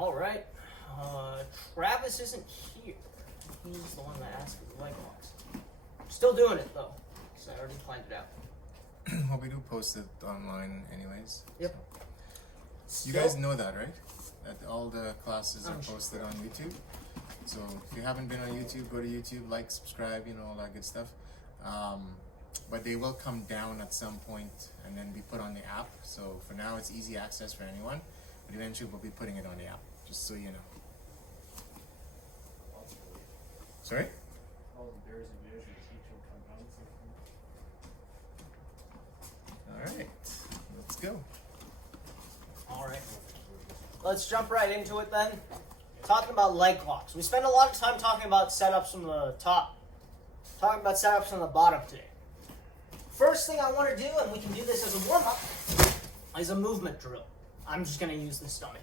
All right. Travis isn't here. He's the one that asked for the leg locks. Still doing it though, because I already planned it out. Well, we do post it online anyways. Yep. So. You guys know that, right? That all the classes are posted on YouTube. So if you haven't been on YouTube, go to YouTube, like, subscribe, you know, all that good stuff. But they will come down at some point and then be put on the app. So for now, it's easy access for anyone. But eventually, we'll be putting it on the app, just so you know. Sorry? All the bears and bears and teach will come down. All right, let's go. All right. Let's jump right into it then. Talking about leg locks. We spend a lot of time talking about setups from the top. Talking about setups from the bottom today. First thing I want to do, and we can do this as a warm-up, is a movement drill. I'm just going to use this dummy.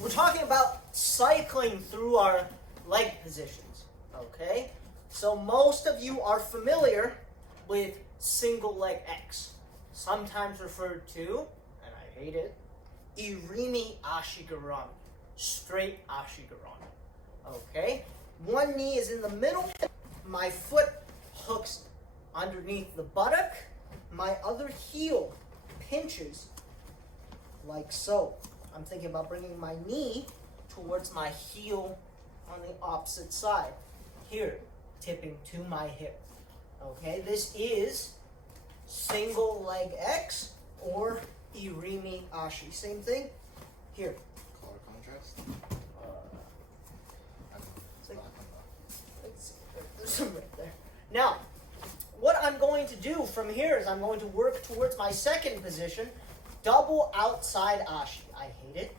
We're talking about cycling through our leg positions, okay? So most of you are familiar with single leg X, sometimes referred to, and I hate it, Irimi Ashigarami, straight Ashigarami, okay? One knee is in the middle, my foot hooks underneath the buttock, my other heel pinches like so. I'm thinking about bringing my knee towards my heel on the opposite side. Here, tipping to my hip. Okay, this is single leg X or Irimi Ashi. Same thing. Here. Color contrast? There's some right there. Now, what I'm going to do from here is I'm going to work towards my second position, double outside Ashi. I hate it.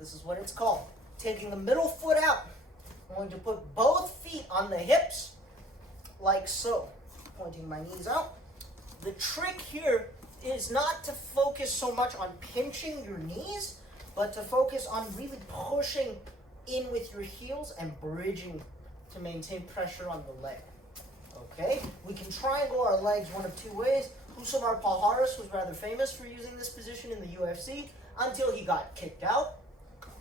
This is what it's called. Taking the middle foot out. I'm going to put both feet on the hips, like so. Pointing my knees out. The trick here is not to focus so much on pinching your knees, but to focus on really pushing in with your heels and bridging to maintain pressure on the leg. Okay? We can triangle our legs one of two ways. Husamar Palhares was rather famous for using this position in the UFC until he got kicked out.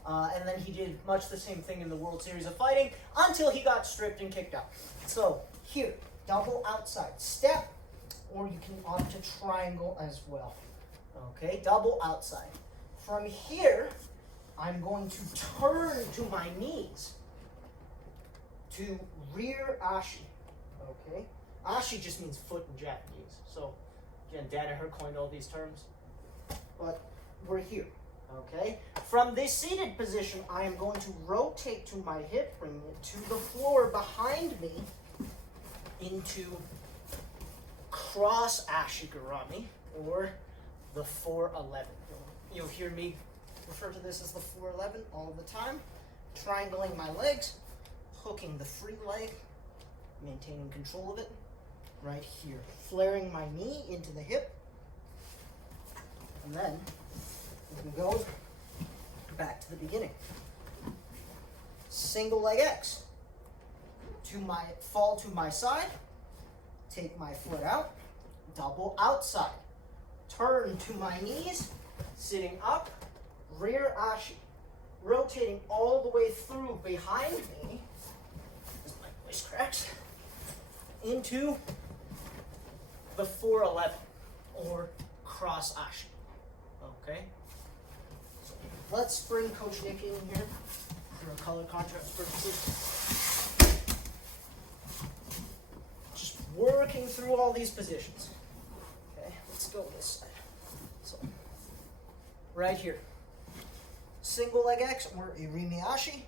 And then he did much the same thing in the World Series of Fighting until he got stripped and kicked out. So here, double outside step, or you can opt to triangle as well. Okay, double outside. From here, I'm going to turn to my knees to rear Ashi. Okay, Ashi just means foot in Japanese. So again, Danaher coined all these terms, but we're here. Okay, from this seated position, I am going to rotate to my hip, bring it to the floor behind me into cross Ashigarami, or the 411. You'll hear me refer to this as the 411 all the time. Triangling my legs, hooking the free leg, maintaining control of it, right here. Flaring my knee into the hip, and then we can go back to the beginning. Single leg X. Fall to my side, take my foot out, double outside. Turn to my knees, sitting up, rear Ashi. Rotating all the way through behind me, as my voice cracks, into the 411, or cross Ashi. Okay? So let's bring Coach Nick in here for color contrast purposes. Just working through all these positions. Okay, let's go this side. So, right here. Single leg X or Irimi Ashi.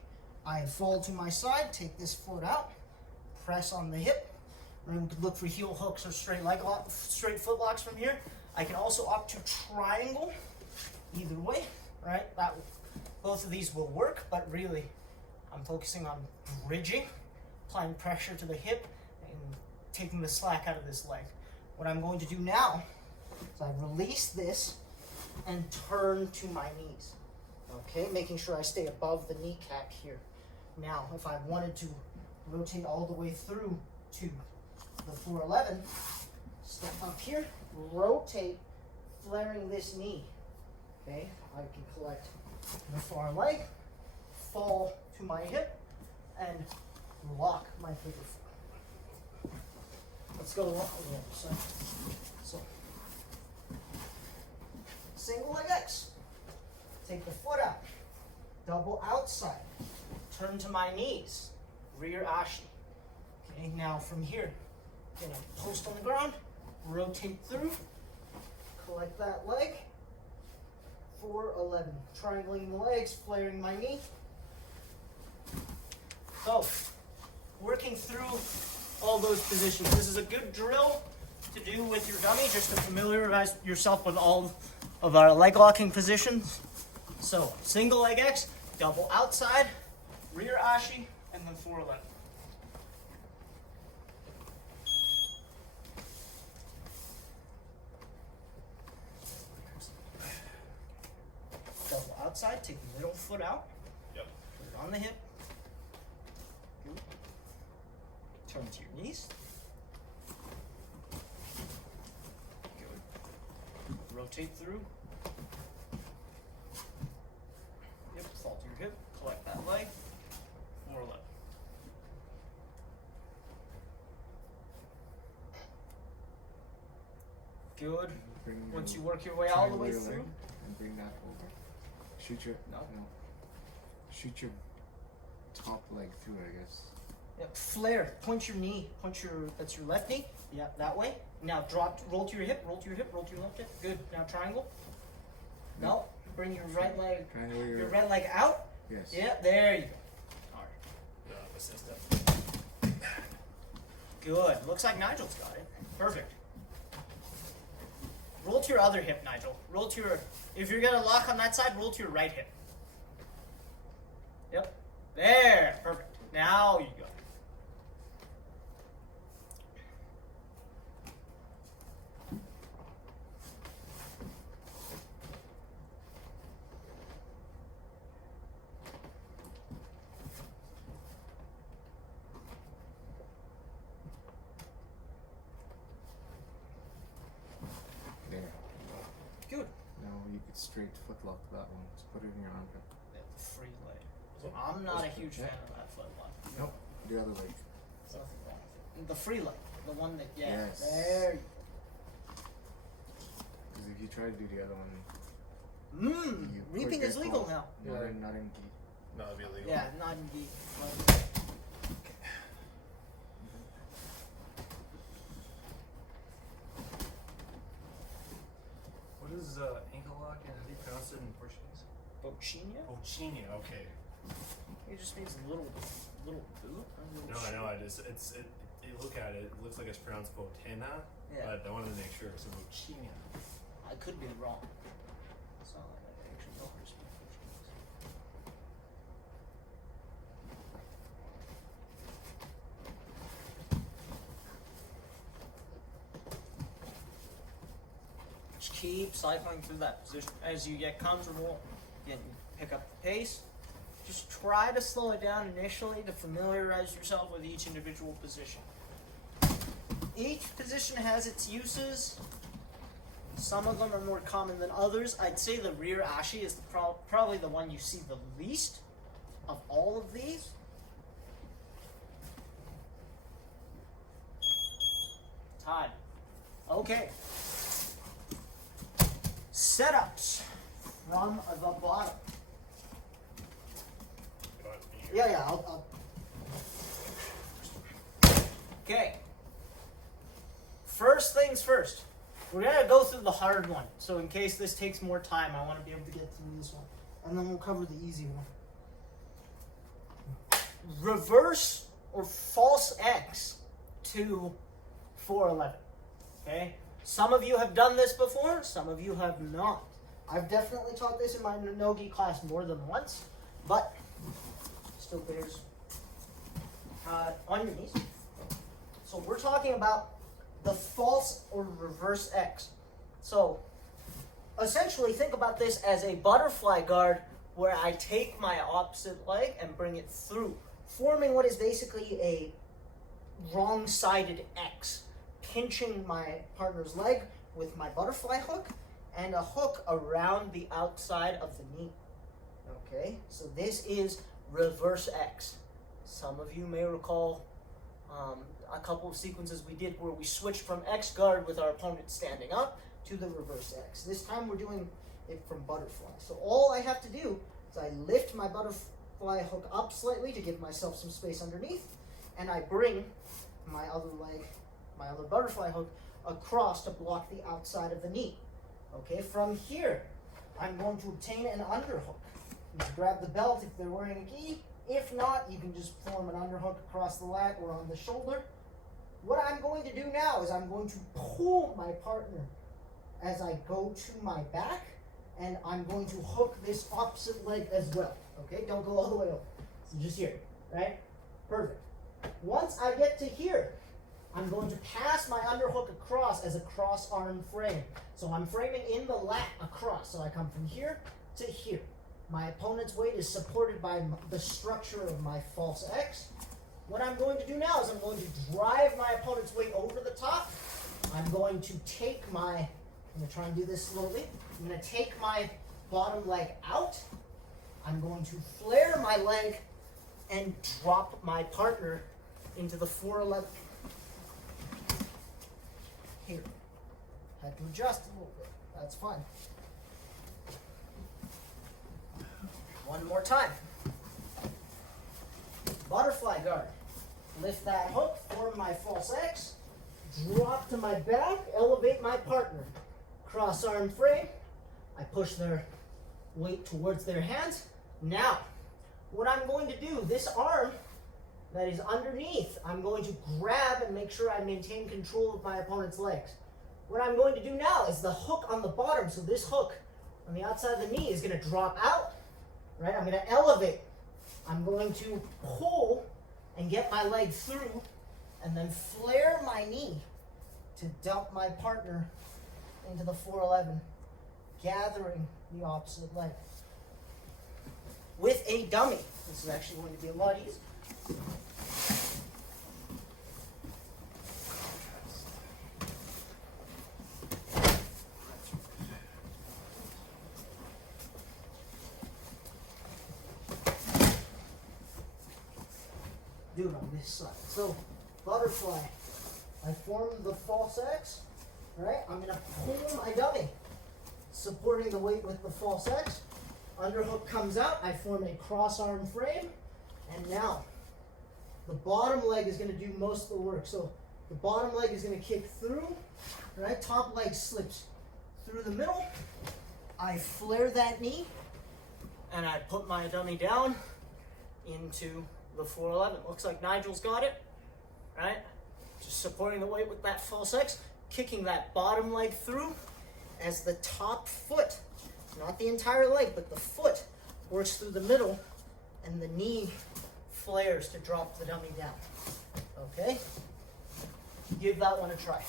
I fall to my side, take this foot out, press on the hip. We can look for heel hooks or straight foot locks from here. I can also opt to triangle, either way, right? Both of these will work, but really, I'm focusing on bridging, applying pressure to the hip, and taking the slack out of this leg. What I'm going to do now is I release this and turn to my knees. Okay, making sure I stay above the kneecap here. Now, if I wanted to rotate all the way through to the 411, step up here, rotate, flaring this knee Okay, I can collect the far leg, fall to my hip, and lock my pivot foot. Let's go along the other side. So, single leg X. Take the foot out. Double outside. Turn to my knees. Rear ashi. Okay, now from here, gonna post on the ground, rotate through, collect that leg. 4-11. Triangling the legs, flaring my knee. So, working through all those positions. This is a good drill to do with your dummy, just to familiarize yourself with all of our leg locking positions. So, single leg X, double outside, rear ashi, and then 4-11. Double outside, take the middle foot out. Yep. Put it on the hip. Good. Turn to your knees. Good. Rotate through. Yep, fall to your hip. Collect that leg. 4-11. Good. Once you work your way all the way Triangle your through. leg and bring that over. Shoot your No. Shoot your top leg through, I guess. Yep, flare. Point your knee. That's your left knee. Yeah, that way. Now drop, roll to your hip, roll to your hip, roll to your left hip. Good. Now triangle. No. Bring your right leg. Triangle Your right leg out. Yes. Yeah, there you go. Alright. Good. Looks like Nigel's got it. Perfect. Roll to your other hip, Nigel. Roll to your, if you're gonna lock on that side, roll to your right hip. Yep. There. Perfect. Now you go. There. Good. Now you could straight foot lock that one. Just put it in your armpit. That's free leg. I'm not a huge fan of that foot lock. Nope. The other leg. There's nothing wrong with it. The free leg. The one that, yeah. Yes. There you Because if you try to do the other one, go. you put Reaping your is legal claw- now. Not in gi. No, that'd be illegal. Yeah, not in the. What is ankle lock and how do you pronounce it in Portuguese? Bochinha? Bochinha, okay. It just means little boot. No, I know. You look at it, it looks like it's pronounced Botena, Yeah. but I wanted to make sure. So Bochinha. I could be wrong. It's not like I actually know how to speak Portuguese. Just keep cycling through that position. As you get comfortable, again, you pick up the pace. Just try to slow it down initially to familiarize yourself with each individual position. Each position has its uses. Some of them are more common than others. I'd say the rear ashi is probably the one you see the least of all of these. Time. Okay. Setups from the bottom. Yeah, I'll. Okay. First things first. We're gonna go through the hard one. So in case this takes more time, I want to be able to get through this one. And then we'll cover the easy one. Reverse or false X to 411. Okay? Some of you have done this before, some of you have not. I've definitely taught this in my no-gi class more than once, but still bears on your knees. So we're talking about the false or reverse X. So essentially think about this as a butterfly guard where I take my opposite leg and bring it through, forming what is basically a wrong-sided X, pinching my partner's leg with my butterfly hook and a hook around the outside of the knee. Okay, so this is reverse X. Some of you may recall a couple of sequences we did where we switched from X guard with our opponent standing up to the reverse X. This time we're doing it from butterfly. So all I have to do is I lift my butterfly hook up slightly to give myself some space underneath, and I bring my other leg, my other butterfly hook, across to block the outside of the knee. Okay, from here, I'm going to obtain an underhook. You can grab the belt if they're wearing a gi. If not, you can just form an underhook across the lat or on the shoulder. What I'm going to do now is I'm going to pull my partner as I go to my back, and I'm going to hook this opposite leg as well. Okay, don't go all the way over. So just here, right? Perfect. Once I get to here, I'm going to pass my underhook across as a cross arm frame. So I'm framing in the lat across. So I come from here to here. My opponent's weight is supported by the structure of my false X. What I'm going to do now is I'm going to drive my opponent's weight over the top. I'm going to take my, I'm going to try and do this slowly. I'm going to take my bottom leg out. I'm going to flare my leg and drop my partner into the 411. Here. Had to adjust a little bit. That's fine. One more time. Butterfly guard. Lift that hook, form my false X, drop to my back, elevate my partner. Cross arm frame. I push their weight towards their hands. Now, what I'm going to do, this arm that is underneath, I'm going to grab and make sure I maintain control of my opponent's legs. What I'm going to do now is the hook on the bottom, so this hook on the outside of the knee is going to drop out, right? I'm going to elevate. I'm going to pull and get my leg through, and then flare my knee to dump my partner into the 411, gathering the opposite leg. With a dummy, this is actually going to be a lot easier. Do it on this side. So, butterfly. I form the false X, right? I'm going to pull my dummy, supporting the weight with the false X. Underhook comes out. I form a cross arm frame. And now, the bottom leg is going to do most of the work. So, the bottom leg is going to kick through, right? Top leg slips through the middle. I flare that knee, and I put my dummy down into the 411. Looks like Nigel's got it, right? Just supporting the weight with that false X, kicking that bottom leg through as the top foot, not the entire leg, but the foot works through the middle, and the knee flares to drop the dummy down. Okay? Give that one a try.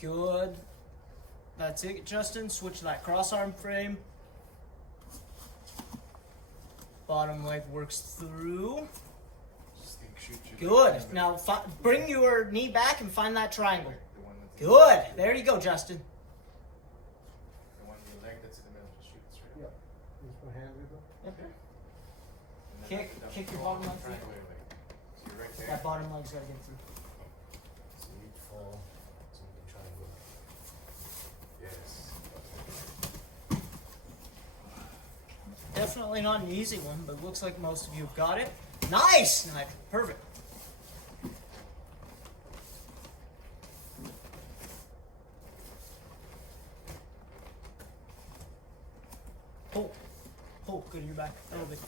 Good. That's it, Justin. Switch to that cross arm frame. Bottom leg works through. Good. Now bring your knee back and find that triangle. Good. There you go, Justin. The one with the leg that's in the middle, just shoot it straight. Yeah. Just my hand with them. Yep. Kick your bottom leg through. So you're right there. That bottom leg's gotta get through. So you fall, so you can try and go. Yes. Definitely not an easy one, but looks like most of you have got it. Nice! Perfect. Pull. Pull. Good, you're back. A little bit.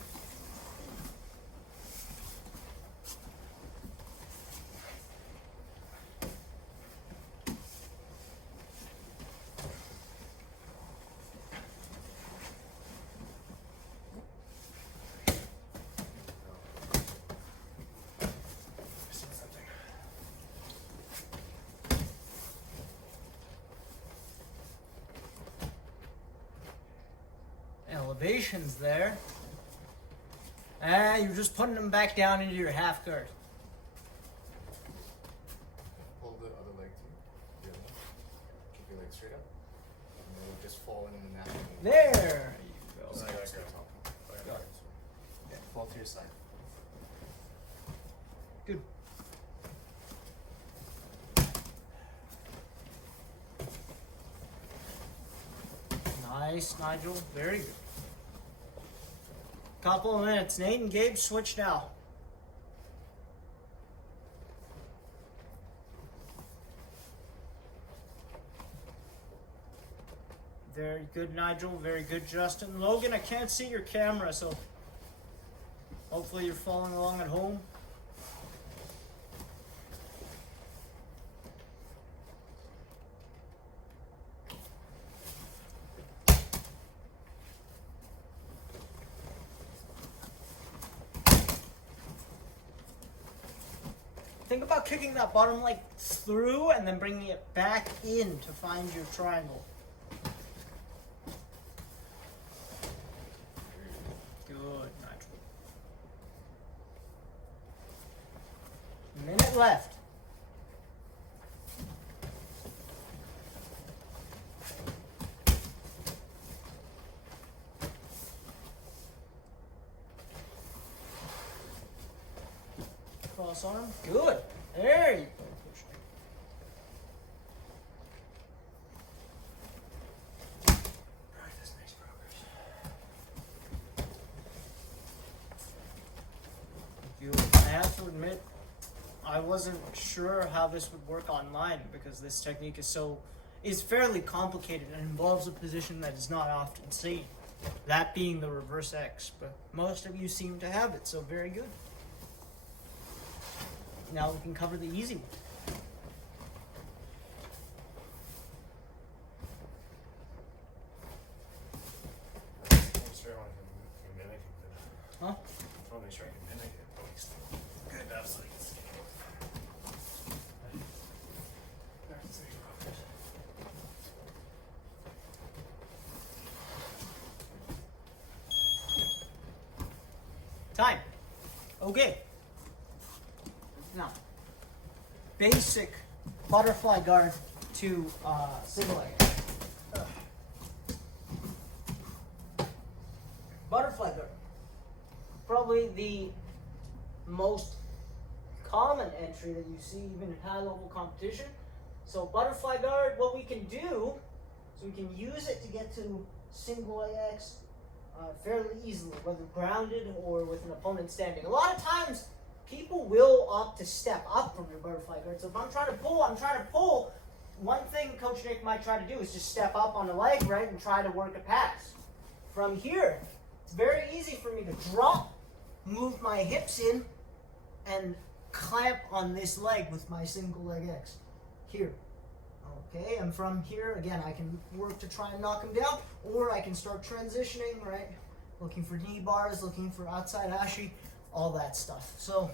elevations there. And you're just putting them back down into your half guard. Pull the other leg too. The other one. Keep your leg straight up. And then we'll just fall in the natural. There you go. So I got Start grab. talking. Got it. Yeah, fall to your side. Good. Nice, Nigel. Very good. Couple of minutes. Nate and Gabe, switch now. Very good, Nigel. Very good, Justin. Logan, I can't see your camera, so hopefully you're following along at home. Think about kicking that bottom leg through and then bringing it back in to find your triangle. Good, Nigel. Minute left. Cross arm. Good. There you go. Practice makes progress. Good. I have to admit, I wasn't sure how this would work online because this technique is fairly complicated and involves a position that is not often seen. That being the reverse X, but most of you seem to have it, so very good. Now we can cover the easy one. I'm sure I can mimic it. Huh? I want to make sure I can mimic it at least. Good enough so I can see it. Practice makes progress. Time. Okay. Now, basic butterfly guard to single leg. Butterfly guard. Probably the most common entry that you see even in high level competition. So butterfly guard, what we can do is we can use it to get to single AX fairly easily, whether grounded or with an opponent standing. A lot of times, people will opt to step up from your butterfly guard. So if I'm trying to pull, one thing Coach Nick might try to do is just step up on the leg, right, and try to work a pass. From here, it's very easy for me to drop, move my hips in, and clamp on this leg with my single leg X. Here. Okay, and from here, again, I can work to try and knock him down, or I can start transitioning, right, looking for knee bars, looking for outside ashi, all that stuff. So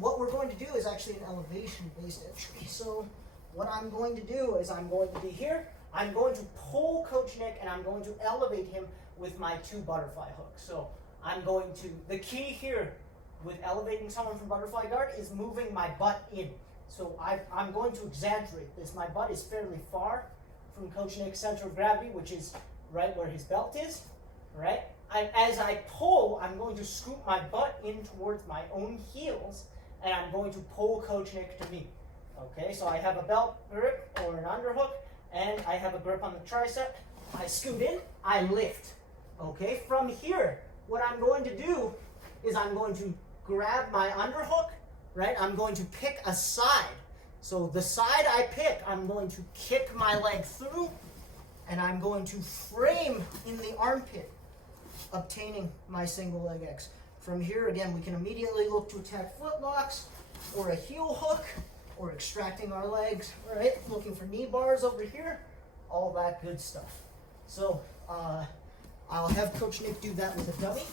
what we're going to do is actually an elevation-based entry. So what I'm going to do is I'm going to be here. I'm going to pull Coach Nick, and I'm going to elevate him with my two butterfly hooks. So I'm going to, the key here with elevating someone from butterfly guard is moving my butt in. So I'm going to exaggerate this. My butt is fairly far from Coach Nick's center of gravity, which is right where his belt is, right? As I pull, I'm going to scoop my butt in towards my own heels, and I'm going to pull Coach Nick to me. Okay, so I have a belt grip or an underhook, and I have a grip on the tricep. I scoot in, I lift. Okay, from here, what I'm going to do is I'm going to grab my underhook, right? I'm going to pick a side. So the side I pick, I'm going to kick my leg through, and I'm going to frame in the armpit, obtaining my single leg X. From here, again, we can immediately look to attack foot locks or a heel hook or extracting our legs, right? Looking for knee bars over here, all that good stuff. So I'll have Coach Nick do that with a dummy,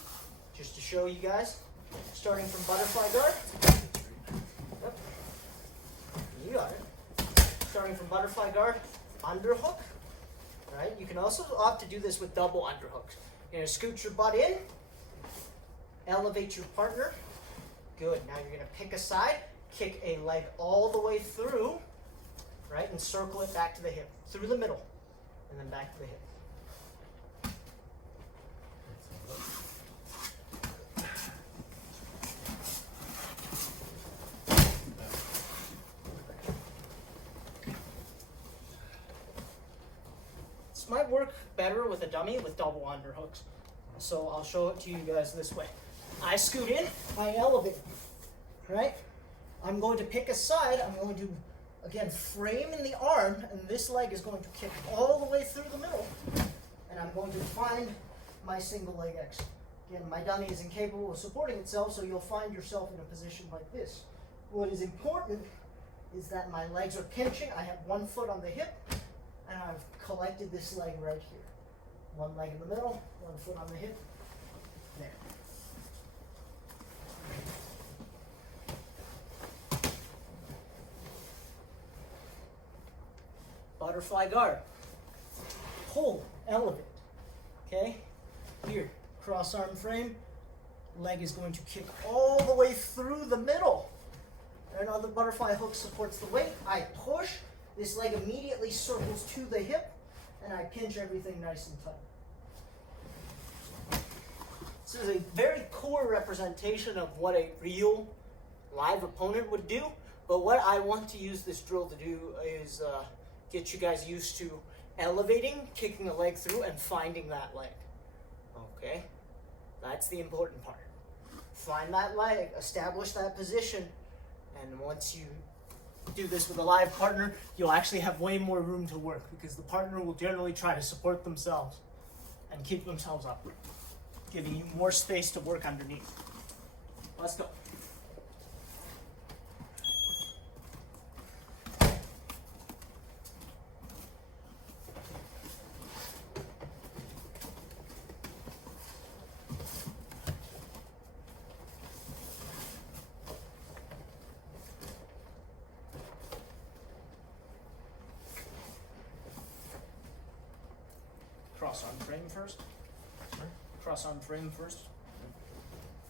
just to show you guys. Starting from butterfly guard. Yep. You got it. Starting from butterfly guard, underhook. Right? You can also opt to do this with double underhooks. You're gonna scoot your butt in, elevate your partner. Good. Now you're gonna pick a side, kick a leg all the way through, right, and circle it back to the hip, through the middle, and then back to the hip. This might work better with a dummy with double underhooks. So I'll show it to you guys this way. I scoot in, I elevate, right? I'm going to pick a side, I'm going to, again, frame in the arm, and this leg is going to kick all the way through the middle, and I'm going to find my single leg exit. Again, my dummy is incapable of supporting itself, so you'll find yourself in a position like this. What is important is that my legs are pinching, I have one foot on the hip, and I've collected this leg right here. One leg in the middle, one foot on the hip, there. Butterfly guard. Pull, elevate. Okay? Here, cross arm frame. Leg is going to kick all the way through the middle. Another butterfly hook supports the weight. I push. This leg immediately circles to the hip, and I pinch everything nice and tight. This is a very core representation of what a real live opponent would do, but what I want to use this drill to do is get you guys used to elevating, kicking a leg through, and finding that leg. Okay? That's the important part. Find that leg, establish that position, and once you do this with a live partner, you'll actually have way more room to work because the partner will generally try to support themselves and keep themselves up, giving you more space to work underneath. Let's go. Cross arm frame first. Cross arm frame first.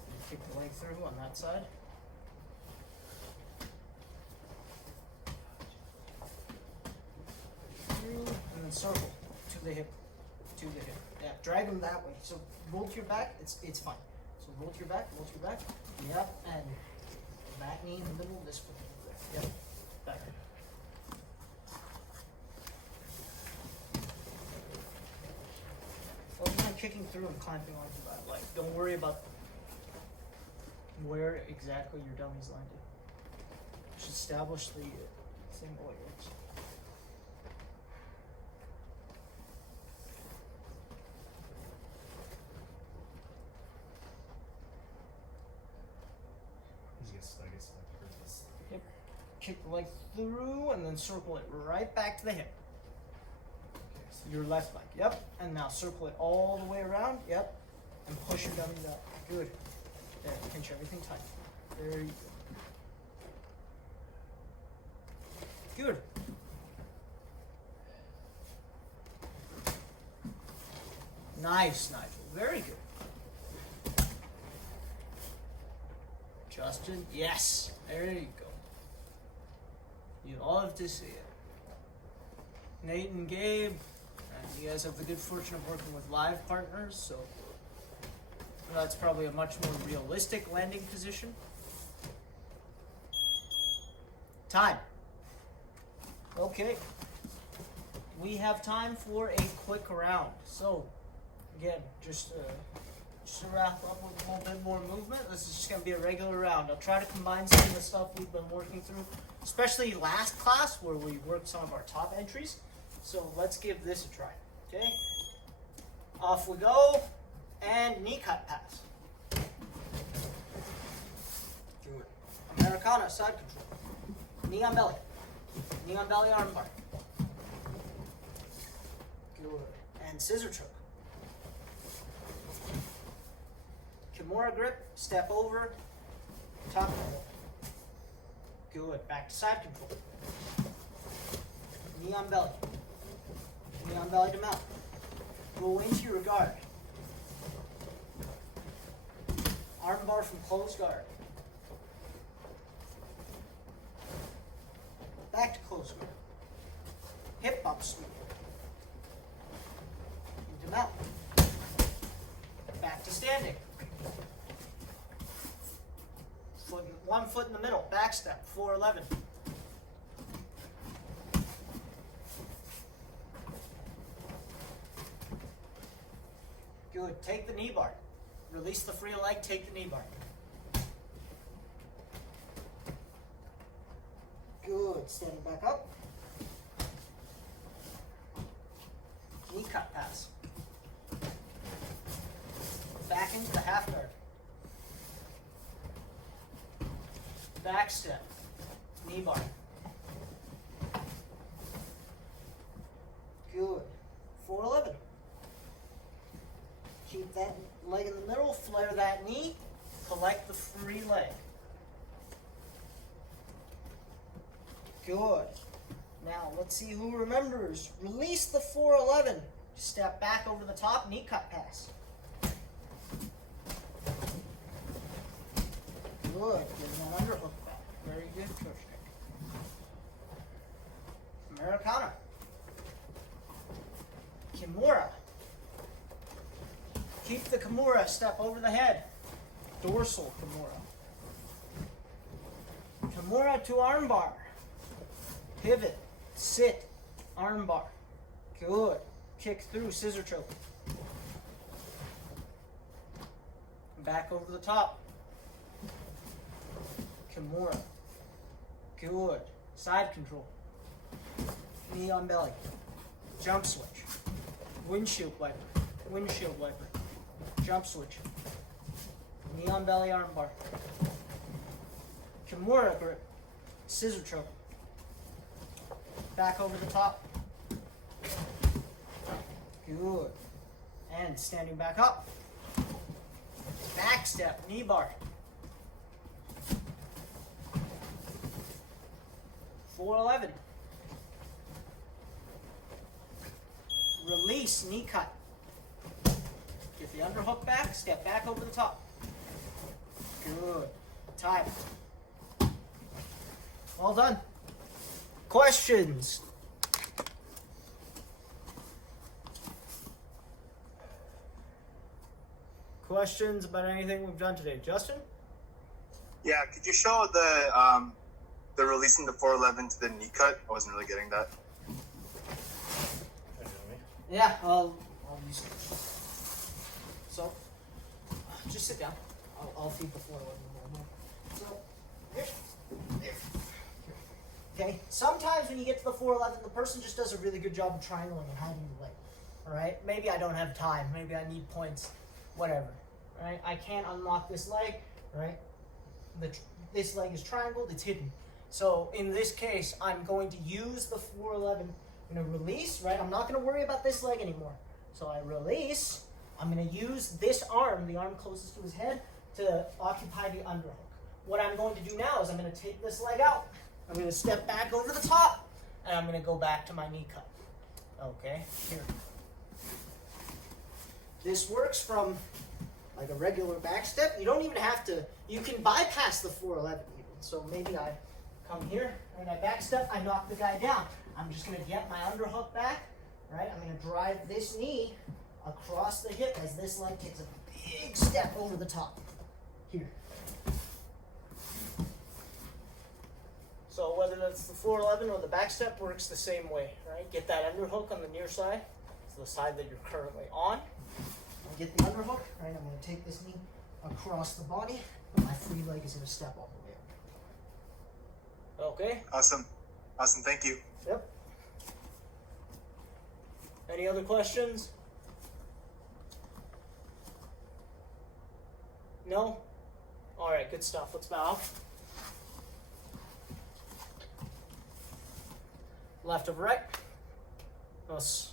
And kick the leg through on that side. Through and then circle to the hip. To the hip. Yeah, drag them that way. So roll to your back, it's fine. So roll to your back, roll to your back. Yep, and back knee in the middle, this foot. Yep. Back. Focus on kicking through and clamping onto that leg. Don't worry about where exactly your dummy's landed. Just establish the single leg exit. Yep. Kick the leg through and then circle it right back to the hip. Your left leg, yep. And now circle it all the way around, yep. And push your dummy back. Good. There, pinch everything tight. There you go. Good. Nice, Nigel. Very good. Justin, yes. There you go. You love to see it. Nate and Gabe, and you guys have the good fortune of working with live partners, so that's probably a much more realistic landing position. Time. Okay. We have time for a quick round. So, again, just to wrap up with a little bit more movement, this is just going to be a regular round. I'll try to combine some of the stuff we've been working through, especially last class where we worked some of our top entries. So let's give this a try, okay? Off we go, and knee cut pass. Good. Americana, side control. Knee on belly. Knee on belly, arm bar. Good. And scissor choke. Kimura grip, step over, top roll. Good. Back to side control. Knee on belly. Knee on belly to mount. Roll into your guard. Arm bar from closed guard. Back to closed guard. Hip up sweep. Into mount. Back to standing. One foot in the middle. Back step. 411. Good. Take the knee bar. Release the free leg. Take the knee bar. Good. Standing back up. Knee cut pass. Back into the half guard. Back step. Knee bar. Good. 411. Keep that leg in the middle, flare that knee, collect the free leg. Good. Now let's see who remembers. Release the 411. Step back over the top, knee cut pass. Good. Getting that underhook back. Very good, Coach Nick. Americana. Kimura. Keep the Kimura, step over the head. Dorsal Kimura. Kimura to armbar. Pivot, sit, armbar. Good. Kick through, scissor choke. Back over the top. Kimura. Good. Side control. Knee on belly. Jump switch. Windshield wiper. Windshield wiper. Jump switch. Knee on belly armbar. Kimura grip. Scissor choke. Back over the top. Good. And standing back up. Back step. Knee bar. 411. Release. Knee cut. Get the underhook back, step back over the top. Good. Time. Well done. Questions? Questions about anything we've done today? Justin? Yeah, could you show the releasing the 411 to the knee cut? I wasn't really getting that. Yeah, I'll use it. So, just sit down. I'll feed the 411 more. So, here. Okay, sometimes when you get to the 411, the person just does a really good job of triangling and hiding the leg. Alright? Maybe I don't have time. Maybe I need points. Whatever. Alright? I can't unlock this leg. Right? This leg is triangled. It's hidden. So, in this case, I'm going to use the 411. I'm going to release, right? I'm not going to worry about this leg anymore. So I release. I'm going to use this arm, the arm closest to his head, to occupy the underhook. What I'm going to do now is I'm going to take this leg out. I'm going to step back over the top, and I'm going to go back to my knee cut. Okay, here. This works from like a regular back step. You don't even have to, you can bypass the 411 even. So maybe I come here, and I back step, I knock the guy down. I'm just going to get my underhook back, right? I'm going to drive this knee across the hip as this leg takes a big step over the top. Here. So whether that's the 411 or the back step works the same way, right? Get that underhook on the near side, to the side that you're currently on. I'll get the underhook, right? I'm going to take this knee across the body, but my free leg is going to step all the way up. Okay? Awesome. Awesome, thank you. Yep. Any other questions? No? Alright, good stuff. Let's bow. Left over right. Let's